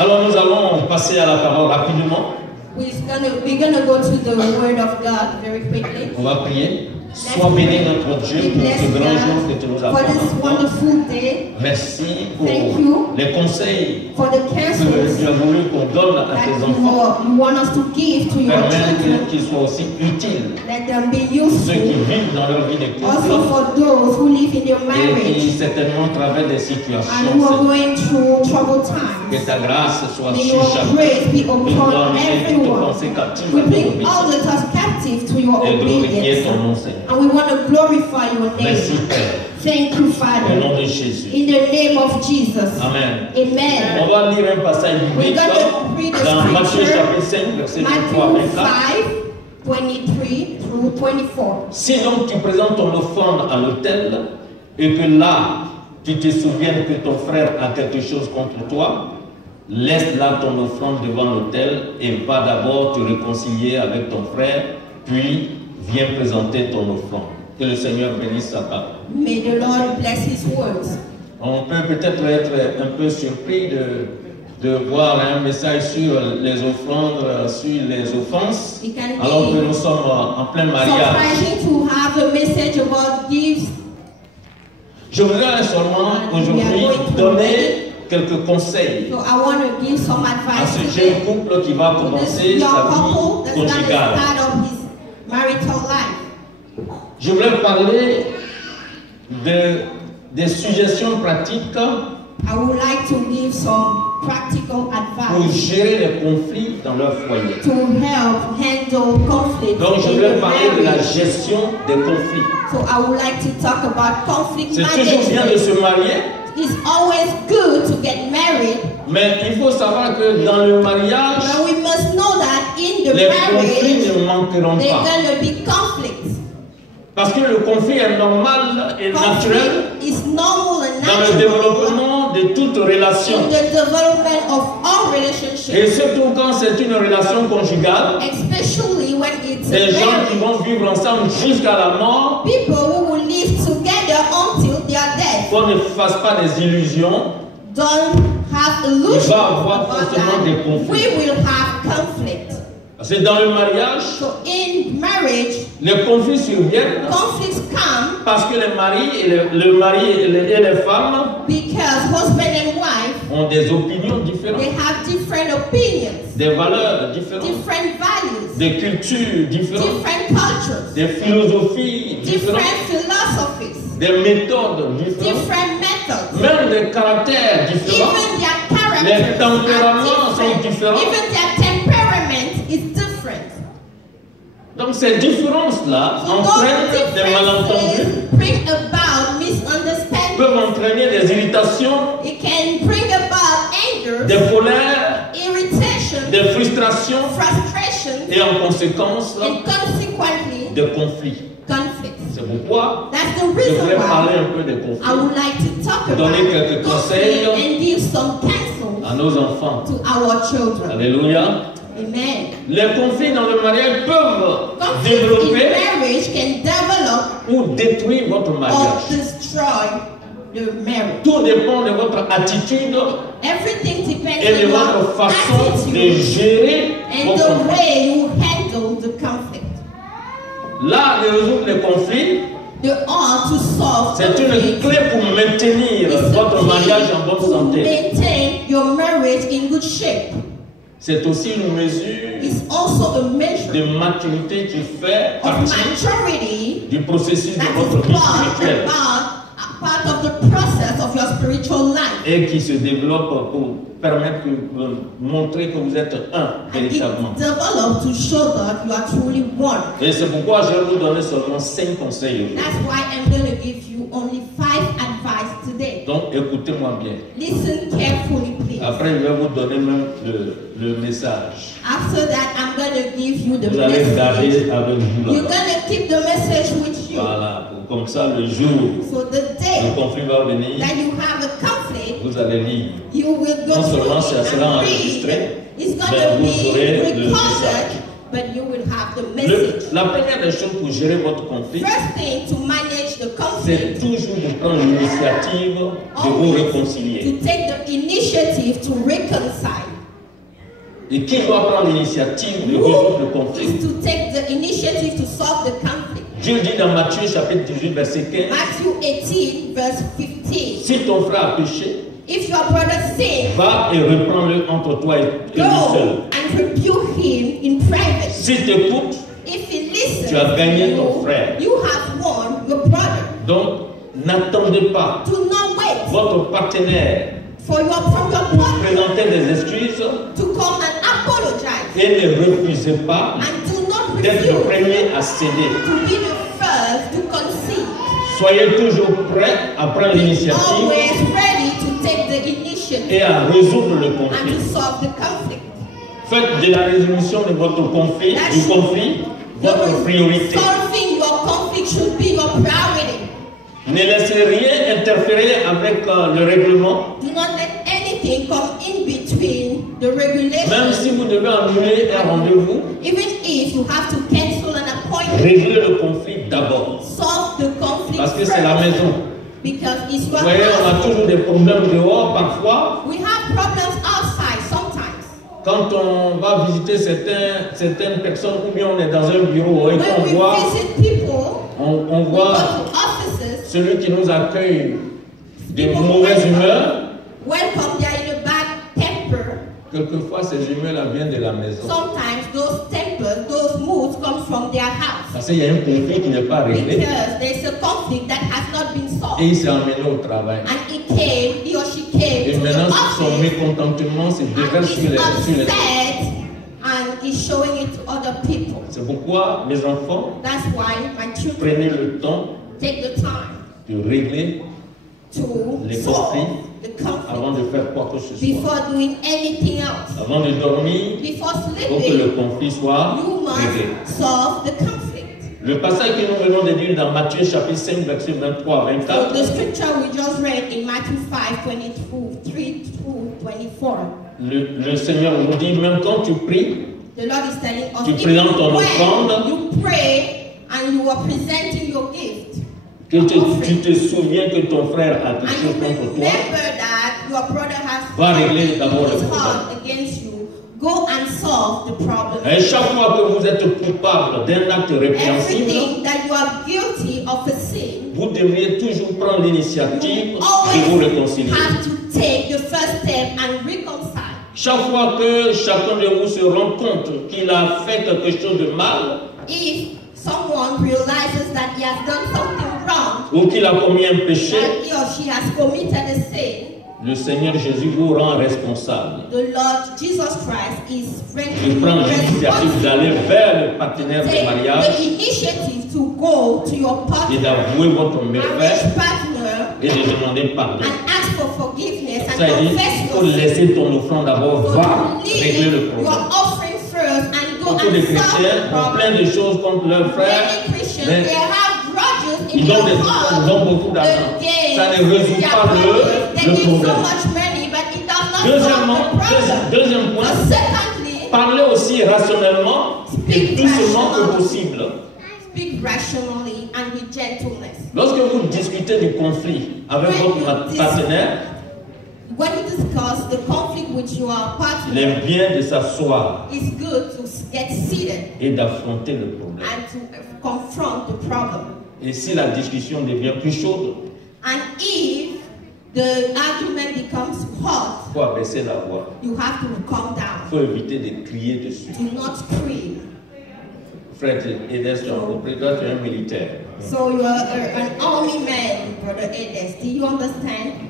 Alors nous allons passer à la parole rapidement. We're gonna go to the Word of God very quickly. On va prier. Sois béni notre Dieu pour ce grand jour que tu nous as for this fait. wonderful day. Merci pour Thank you les conseils for the que counsels tu as voulu qu'on donne à that tes enfants. you want us to give to your Permets children. qu'ils soient aussi utiles Let them be pour ceux qui useful. vivent dans leur vie de Also couple for those who live in their et qui marriage certainement traversent des and situations. who are going through troubled Que times. ta grâce soit May sur your chacun. grace be Nous upon donner toute everyone. pensée captive We à ton bring obéissance. all the thoughts captive to your Et glorifier obedience. ton nom, Seigneur. And we want to glorify your Merci, name. Père. Thank you, Au Father. nom de Jésus. In the name of Jesus. Amen. Amen. On va lire un passage biblique We're going to read the dans Matthieu scripture, chapitre 5, verset 23 à Matthew 24. 5, 23 through 24. Si donc tu présentes ton offrande à l'autel et que là tu te souviennes que ton frère a quelque chose contre toi, laisse là ton offrande devant l'autel et va d'abord te réconcilier avec ton frère, puis viens présenter ton offrande. Que le Seigneur bénisse sa parole. May the Lord bless his words. On peut peut-être être un peu surpris de voir un message sur les offrandes, sur les offenses, It can alors que be nous sommes en plein mariage. surprising to have a message about gifts. Je voudrais seulement aujourd'hui donner quelques conseils So I want to give some à advice ce today jeune couple qui va to this commencer young sa couple vie that's going to conjugale. start of his marital life. Je voulais parler des suggestions pratiques I would like to give some practical pour advice gérer les conflits dans leur foyer. to help handle conflict Donc je in voulais the parler de la marriage. gestion des conflits. So I would like to talk about conflict C'est toujours bien de management. se marier, It's always good to get married, mais il faut savoir que dans le mariage, but we must know that in the les conflits marriage ne manqueront there are pas. going to be conflicts. Parce que le conflit est normal et naturel Conflict is normal and dans le natural développement de toute relation. in the development of all Et relationships, surtout quand c'est une relation conjugale, especially when it's a des gens qui marriage. vont vivre ensemble jusqu'à la mort, People who will live together until their death. qu'on ne fasse pas des illusions, Don't have il illusions va avoir about forcément des that. conflits. We will have conflict. Parce que dans le mariage, So in marriage, les conflits surviennent conflicts come parce que les maris et le mari et les femmes because husband and wife, ont des opinions they différentes, have different opinions, des valeurs différentes, different values, des cultures différentes, different cultures, des philosophies different différentes, philosophies, des méthodes différentes, different methods. même des caractères différents. Even their characters Les tempéraments are sont different. différents. Even their temperament is different. Donc ces différences-là So entraînent those des malentendus, differences bring about misunderstanding. peuvent entraîner des irritations, It can bring about anger, des colères, irritation, des frustrations frustration, et en conséquence and consequently des conflits. conflicts. C'est pourquoi That's the je reason voudrais parler why un peu des I conflits would like to talk about Donner quelques conseils conflict and give some counsel à nos enfants. to our children. Alléluia. Amen. Les conflits dans le mariage peuvent Conflict in développer marriage can develop ou détruire votre or mariage. destroy the marriage. Tout dépend de votre attitude Everything depends et de on votre your façon de attitude gérer and vos the conflits. way you handle the conflict. L'art de résoudre les conflits, The art to solve c'est une conflict clé pour maintenir is votre the mariage en key bonne to santé. maintain your marriage in good shape. C'est aussi une mesure It's also a measure de maturité qui fait of partie maturity du processus de that votre is vie spirituelle part of the process of your spiritual life. et qui se développe pour permettre de montrer que vous êtes un And it véritablement. develops to show that you are truly one. Et c'est pourquoi je vais vous donner seulement 5 conseils aujourd'hui. That's why I'm going to give you only 5 advice today. Donc écoutez-moi bien. Listen carefully, please. Après, je vais vous donner même le message. After that, I'm going to give you the Vous allez message. garder avec vous You're là-bas. going to keep the message with you. Voilà. Comme ça, le jour So the où day le conflit va venir, that you have a conflict, vous allez lire. you will go Non through seulement it ça sera and enregistré, read. It's mais going to vous aurez be le recorded, message. but you will have the message. La première des choses pour gérer votre conflit, First thing to manage the c'est conflict, toujours de prendre l'initiative de vous always réconcilier. to take the initiative to reconcile. Et qui doit prendre l'initiative de résoudre le conflit? is to take the initiative to solve the conflict. Dieu dit dans Matthieu chapitre 18 verset 15, Matthew 18 verse 15. si ton frère a péché, If your brother sins, va et reprends-le entre toi et lui seul. go and rebuke him in private. S'il t'écoute, If he listens, tu as gagné ton frère. you have won your brother. Donc, n'attendez pas Do not wait votre partenaire from your pour partner présenter des excuses to come and apologize. et ne refusez pas And do not d'être le refuse premier à céder. to be the first to concede. Soyez toujours prêts à prendre l'initiative Always ready to take the initiative et à résoudre le and conflit. to solve the conflict. Faites de la résolution de votre conflit, votre priorité. Solving your conflict should be your priority. Ne laissez rien interférer avec le règlement. Do not let anything come in between the Même regulations. si vous devez annuler un rendez-vous, Even if you have to cancel an appointment, réglez le conflit d'abord. solve the conflict Parce que c'est la first. maison. Because it's Vous your voyez, on a house. toujours des problèmes dehors parfois. We have problems outside sometimes. Quand on va visiter certaines personnes ou bien on est dans un bureau et When qu'on we voit, visit people, on we go voit to offices, celui qui nous accueille de people mauvaise humeur. welcome, they are in a bad temper. Quelquefois, ces humeurs-là viennent de la maison. Sometimes those tempers, those moods come from their house. Parce qu'il y a un conflit qui n'est pas réglé Because there's a conflict that has not been et solved. il s'est emmené au travail. And he or she came Et to the maintenant, son office mécontentement se and déverse sur is les... upset and is showing it to other people. C'est pourquoi, mes enfants, That's why my children prenez le temps take the time de régler to les solve conflits the avant conflict de faire quoi que ce soit. before doing anything else. Avant de dormir, Before il faut que le sleeping, conflit soit you réglé. must solve the conflict. Le passage que nous venons de lire dans Matthieu chapitre 5, verset 23 à So 24, the scripture we just read in Matthew 5, 23 to 24. le Seigneur nous dit, même quand tu pries, The Lord is telling us, Tu even présentes ton offrande. when you pray and you are presenting your gift, que offering, tu te souviens que ton frère a quelque and chose you contre toi, remember that your brother has Va régler something d'abord in his le heart against you, go and solve the problem. et chaque fois que vous êtes coupable d'un acte répréhensible, Everything that you are guilty of a sin, vous devriez toujours prendre l'initiative you de vous always réconcilier. have to take the first step and reconcile. Chaque fois que chacun de vous se rend compte qu'il a fait quelque chose de mal If someone realizes that he has done something wrong, ou qu'il a commis un péché, that he or she has committed a sin, le Seigneur Jésus vous rend responsable. the Lord Jesus Christ is Il rendering prend you l'initiative responsible. d'aller vers le partenaire de Take mariage the initiative to go to your et partner, d'avouer votre méfait marriage partner, et de demander pardon. and ask for forgiveness and Ça dit, il confess faut your sin. laisser ton offrande d'abord, So va to régler le leave your problème. offering first and go Beaucoup de and solve chrétiens the ont plein problem. de choses contre leurs frères, Many Christians, mais they have grudges in ils their donnent heart beaucoup d'argent. against Ça ne résout their pas brothers. le They give so problème. much money, but it does not Deuxièmement, solve the problem. deuxième point, But secondly, parlez aussi rationnellement et doucement que possible. speak rationally and with gentleness. Lorsque vous discutez du conflit avec votre partenaire, When you discuss the conflict with your il partner, est bien de s'asseoir it's good to get seated et d'affronter le problème. and to confront the problem. Et si la discussion devient plus chaude, And if the argument becomes hot, il faut abaisser la voix. you have to calm Il down. faut éviter de crier dessus. Do not scream. Frère Edes, tu es compris, toi tu es un militaire. So you are an army man, Brother Edes. Do you understand?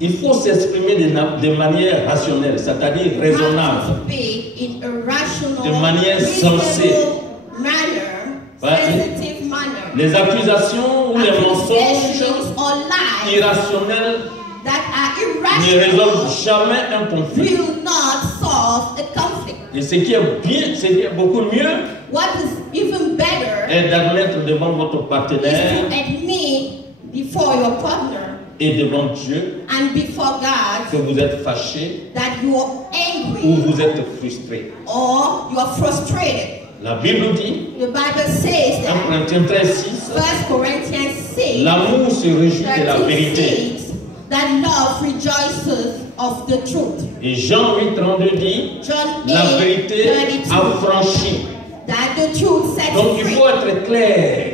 Il faut s'exprimer de manière rationnelle, c'est-à-dire You have raisonnable. to speak in a rational, De manière reasonable sensée. manner, Ouais. sensitive manner. Les accusations ou les mensonges Accusations or lies irrationnels that are ne résolvent irrational jamais un conflit. will not solve a conflict. Et ce qui est bien, ce qui est beaucoup mieux, What is even better est d'admettre devant votre is partenaire to admit before your partner et devant Dieu and before God que vous êtes fâché that you are ou angry vous êtes frustré. or you are frustrated. La Bible dit, The Bible says 1 that Corinthiens 13:6, 1 Corinthians 6 l'amour se réjouit de la vérité. 36 that love rejoices of the truth. Et Jean 8:32 dit, John la 8, vérité 32. affranchit. That the truth sets Donc il free. faut être clair.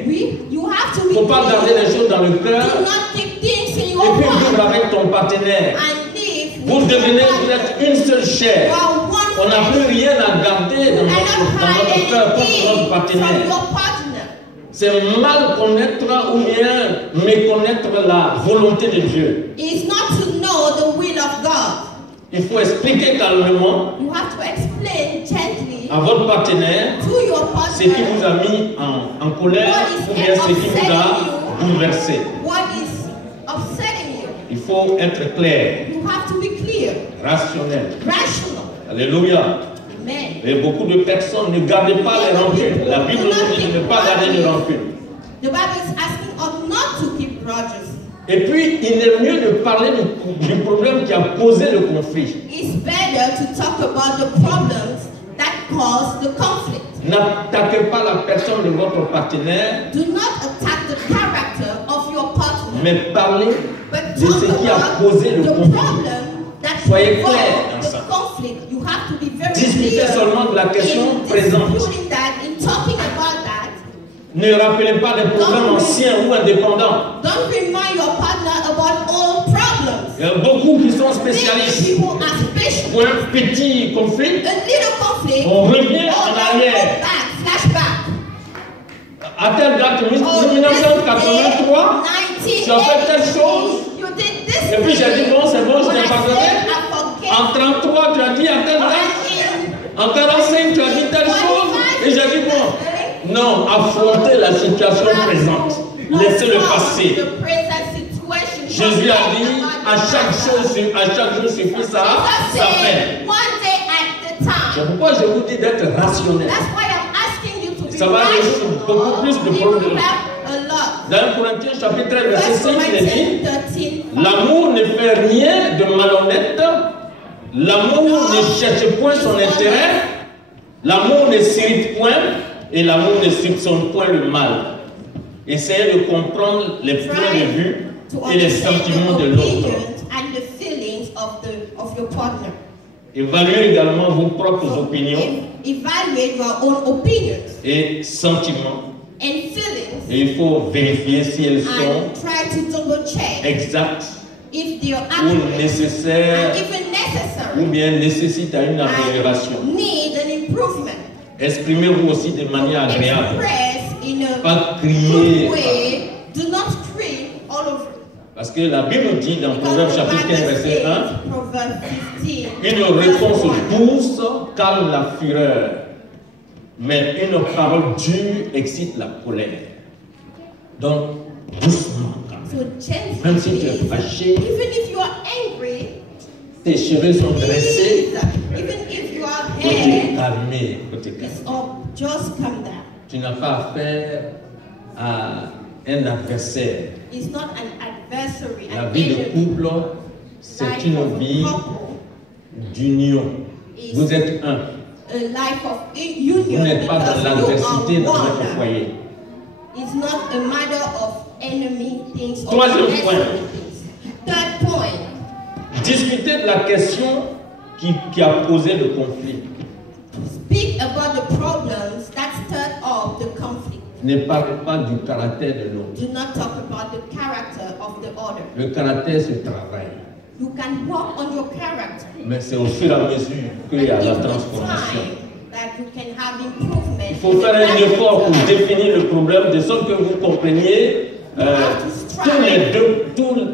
You have to Il ne faut be pas garder clear. les choses dans le cœur Do not keep things in et your puis vivre heart avec ton partenaire. and live Vous with your devenez partner. peut-être une seule chair. You are one On n'a flesh. plus rien à garder dans You notre cannot cœur hide contre notre anything from partenaire. your partner. C'est mal connaître ou bien méconnaître la volonté de Dieu. It's not to know the will of God. Il faut expliquer calmement You have to explain gently à votre partenaire to your ce qui partner vous a mis en colère ou bien ce qui vous a bouleversé. what is upsetting you. Il faut être clair, You have to be clear, rationnel. rational. Alléluia. Amen. Et beaucoup de personnes ne gardent pas les rancunes. La Bible nous dit de ne pas garder de rancunes. The Bible is asking us not to keep grudges. Et puis, il est mieux de parler du problème qui a posé le conflit. It's better to talk about the problems that cause the conflict. N'attaquez pas la personne de votre partenaire, Do not attack the character of your partner, mais parlez but de ce talk qui a about posé le the conflit. problem that Soyez clair provoked dans ça. the conflict. You have to be very Discutez clear seulement de la question in présente. disputing that, in talking about that. Ne rappelez pas des problèmes anciens ou indépendants. Don't remind your partner about old problems. Il y a beaucoup qui sont Many spécialistes. people are special. Pour un petit conflit, A little conflict, on revient oh, en go arrière. back, flashback. À telle date, Oh, this day, 1983, tu as fait telle 1983, chose. you did this Et puis j'ai dit, thing. bon, c'est bon, je When t'ai I pardonné. said I forget. En 33, tu as dit à telle date. And En 45, tu as dit telle chose. Et j'ai dit, bon, non, affrontez la situation présente. Laissez le passé. The present situation. Jésus a dit, à chaque jour suffit ça, ça fait. One day at the time. C'est pourquoi je vous dis d'être rationnel. That's why I'm asking you to be Ça va résoudre beaucoup plus de We problèmes. have a lot. Dans 1 Corinthiens chapitre 13, verset 1 5, il est dit, Corinthians 13. l'amour ne fait rien de malhonnête. L'amour ne cherche point son intérêt. L'amour ne s'irrite point. Et l'amour ne soupçonne point le mal. Essayez de comprendre les points de vue To et les understand sentiments the de l'autre. opinions and the feelings of your partner. Évaluez également vos propres So, opinions evaluate your own opinions et sentiments. and feelings Et il faut vérifier si elles sont and try to double check exactes if they are ou accurate nécessaires and even ou necessary bien nécessitent une amélioration. and need an improvement. Exprimez-vous aussi de manière agréable. Express in a Pas crier. good way. Do not scream all over. Parce que la Bible dit dans Because Proverbe the chapitre 15, Bible verset says, 1, Proverbs 15, une verse réponse 1. douce calme la fureur, mais une parole dure excite la colère. Donc, doucement. So gently, Même si tu es fâché, even if you are angry, tes cheveux sont dressés, please, even if your faut te hair calmer, faut te calmer. is up, just calm down. Tu n'as pas affaire à un adversaire. It's not an adversary, La an vie de enemy. couple, c'est Life une of vie couple d'union. is Vous êtes un. a life of Vous union n'êtes pas dans because l'adversité you dans are votre one. foyer. It's not a matter of enemy things or Troisième necessary point. things. Third point. Discutez de la question qui a posé le conflit. Speak about the problems that stirred up the conflict. Ne parlez pas du caractère de l'autre. Do not talk about the character of the other. Le caractère se travaille. You can work on your character. Mais c'est au fur et à mesure qu'il y a la And in transformation. time that you can have improvement. Il faut faire un effort pour définir le problème de sorte que vous compreniez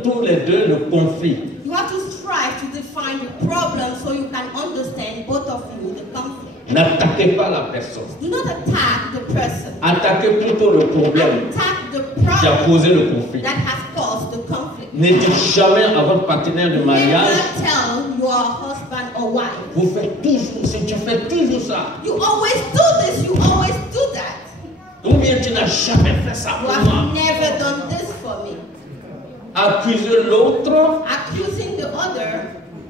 tous les deux le conflit. You have to strive to define the problem so you can understand both of you the conflict. N'attaquez pas la personne. Do not attack the person. Attaquez plutôt le problème Attack the qui a problem posé le conflit. that has caused the conflict. Ne dites jamais à votre partenaire de mariage, Never tell your husband or wife. vous faites toujours, si tu fais toujours ça, You always do this, you always do that. ou bien tu n'as jamais fait ça You pour have moi. never done this for me. Accuser l'autre Accusing the other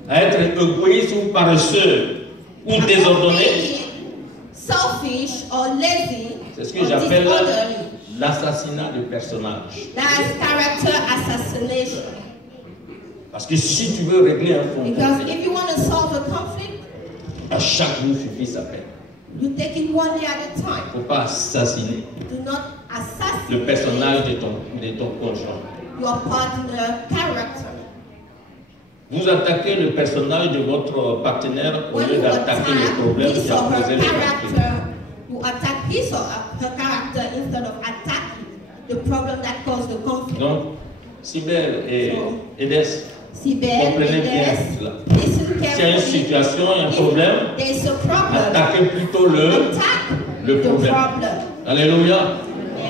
à être égoïste ou paresseux ou of désordonné, being selfish or lazy c'est ce que or j'appelle disorderly. l'assassinat de personnage. That's character assassination. Parce que si tu veux régler un conflit, Because if you want to solve a conflict, à chaque jour suffit sa peine. you take it one day at a Il time. ne faut pas assassiner Do not le assassinate personnage de ton conjoint. your partner character. Vous attaquez le personnage de votre partenaire au When lieu you d'attaquer le attack problème his qui a or posé her le conflit. character, you attack his or her character instead of attacking the problem that caused the conflict. Donc, Sibel et Edes, Sibel, comprenez bien Edes, cela. listen S'il y a une carefully. situation, un If problème, there's a problem, attaquez plutôt attack le the problème. problem. Alléluia.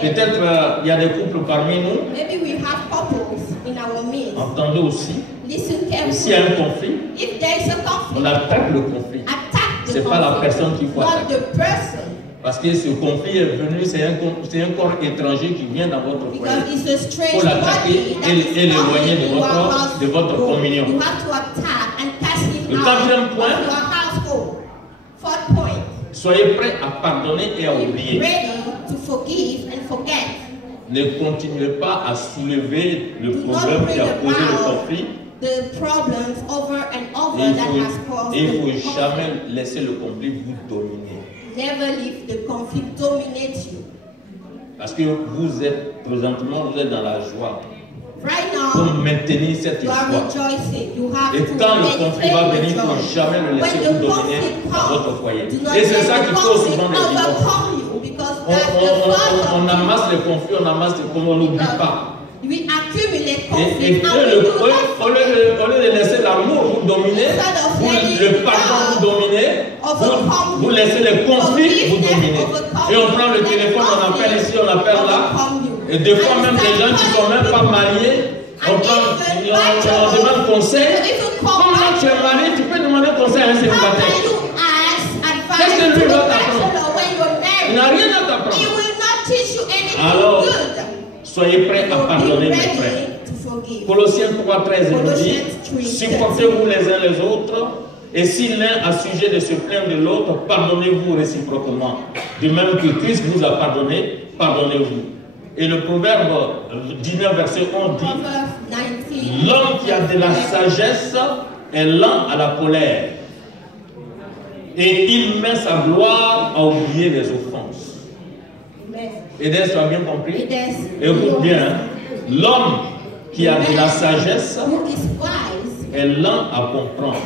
Peut-être il y a des couples parmi nous, Maybe we have couples in our midst. entendez aussi, Listen s'il y a carefully. un conflit, If there is a on conflict, attaque le conflit. attack the C'est pas la conflict, personne qu'il faut not attaquer. the person. Parce que ce conflit est venu, c'est un corps étranger qui vient dans votre Because foyer. it's a strange Faut l'attaquer body that is et l'éloigner coming de in your household. de votre communion. You have to attack and cast him Le out quatrième of point. your household. Fourth point. Soyez prêts à pardonner et à Be oublier. ready to forgive and forget. Ne continuez pas à soulever le Do not problème qui bring a posé le about conflit. the problems over and over Et that has caused il the ne faut conflict. jamais laisser le conflit vous dominer. Never leave the conflict dominate you. Parce que vous êtes présentement, vous êtes dans la joie. Right Pour now, maintenir cette you are joie. rejoicing. You have Et to quand le conflit va maintain venir, il the ne faut joy. jamais le laisser When vous the dominer conflict dans votre comes, foyer. do not Et c'est let ça the qui cause souvent conflict des divorces. overcome you, because that's the fault On of amasse les conflits, on amasse les conflits, on n'oublie pas. we accumulate Et conflict and we au do not lieu de laisser l'amour vous dominer, le pardon vous dominer, vous laissez les conflits vous dominer. Et on prend le téléphone, on appelle ici, on appelle là. Et des fois même des gens qui ne sont même pas mariés, on demande conseil. Comment tu es marié, tu peux demander conseil à un célibataire. Qu'est-ce que lui va t'apprendre? Il n'a rien à t'apprendre. Alors, soyez prêts à pardonner mes frères. Colossiens 3:13 nous dit, supportez-vous les uns les autres, et si l'un a sujet de se plaindre de l'autre, pardonnez-vous réciproquement. De même que Christ vous a pardonné, pardonnez-vous. Et le proverbe 19, verset 11 dit, l'homme qui a de la sagesse est lent à la colère, et il met sa gloire à oublier les offenses. Edes, tu as bien compris? Écoute bien, hein? L'homme qui a de la sagesse est lent à comprendre,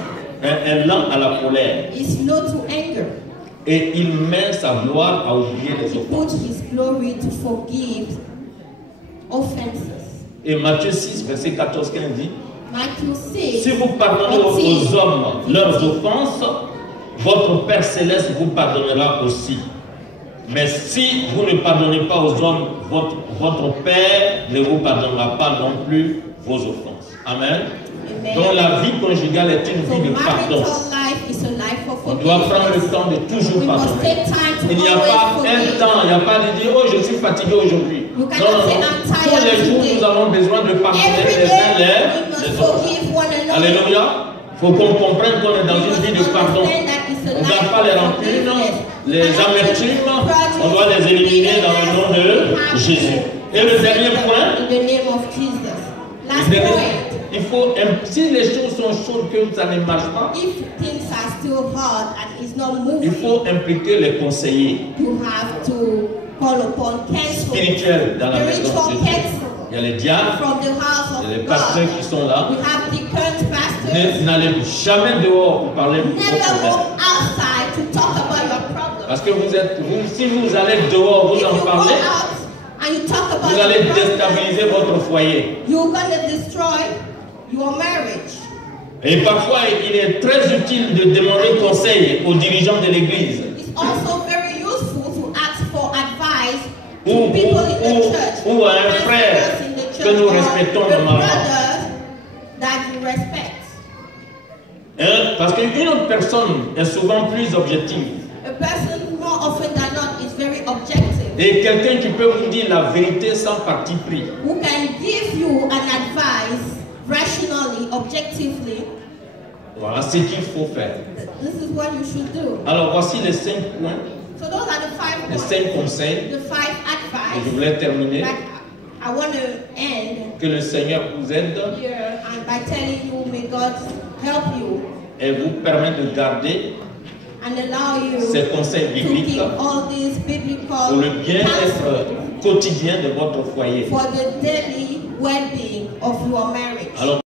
est lent à la colère, et il met sa gloire à oublier les offenses. Et Matthieu 6, verset 14-15 dit, si vous pardonnez aux hommes leurs offenses, votre Père Céleste vous pardonnera aussi. Mais si vous ne pardonnez pas aux hommes, votre Père ne vous pardonnera pas non plus vos offenses. Amen. Donc la vie conjugale est une vie de pardon. On doit prendre le temps de toujours pardonner. Il n'y a pas un temps, il n'y a pas de dire, oh je suis fatigué aujourd'hui. Non, non, non. Tous les jours, nous avons besoin de pardonner les uns les autres. Alléluia. Il faut qu'on comprenne qu'on est dans une vie de pardon. On ne garde pas les rancunes, les amertumes, on doit les éliminer dans le nom de Jésus. Et le dernier point, il faut, si les choses sont chaudes que ça ne marche pas, il faut impliquer les conseillers spirituels dans la maison de Dieu. Il y a les diacres, il y a les pasteurs qui sont là. N'allez jamais dehors pour parler de vos problèmes. Parce que si vous allez dehors, vous en parlez, vous allez déstabiliser votre foyer. Et parfois, il est très utile de demander conseil aux dirigeants de l'église. Ou à un frère que nous respectons normalement. Parce qu'une autre personne est souvent plus objective. Et quelqu'un qui peut vous dire la vérité sans parti pris. Voilà ce qu'il faut faire. Alors voici les 5 points, les 5 conseils. Et je voulais terminer. que le Seigneur vous aide here and by telling you, may God help you et vous permet de garder and allow you ces conseils to bibliques keep all these biblical pour le bien-être counsel quotidien de votre foyer. for the daily well-being of your marriage. Alors,